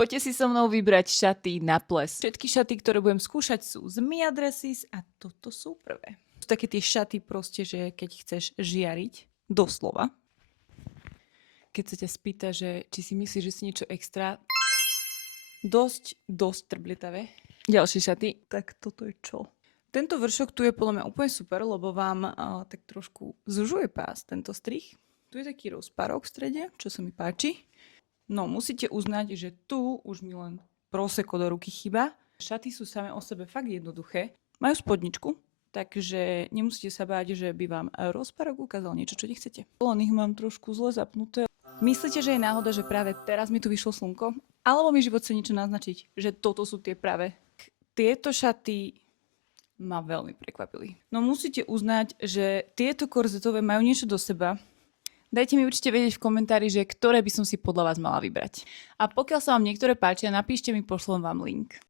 Poďte si so mnou vybrať šaty na ples. Všetky šaty, ktoré budem skúšať, sú z Mia Dresses a toto sú prvé. Sú také tie šaty proste, že keď chceš žiariť, doslova. Keď sa ťa spýta, že či si myslíš, že si niečo extra, dosť trblitavé. Ďalšie šaty, tak toto je čo? Tento vršok tu je podľa mňa úplne super, lebo vám tak trošku zužuje pás, tento strih. Tu je taký rozpárok v strede, čo sa mi páči. No, musíte uznať, že tu už mi len proseko do ruky chýba. Šaty sú same o sebe fakt jednoduché. Majú spodničku, takže nemusíte sa báť, že by vám rozpárok ukázal niečo, čo nechcete. Len ich mám trošku zle zapnuté. Myslíte, že je náhoda, že práve teraz mi tu vyšlo slnko? Alebo mi život chce niečo naznačiť, že toto sú tie práve? Tieto šaty ma veľmi prekvapili. No musíte uznať, že tieto korzetové majú niečo do seba. Dajte mi určite vedieť v komentári, že ktoré by som si podľa vás mala vybrať. A pokiaľ sa vám niektoré páčia, napíšte mi, pošlem vám link.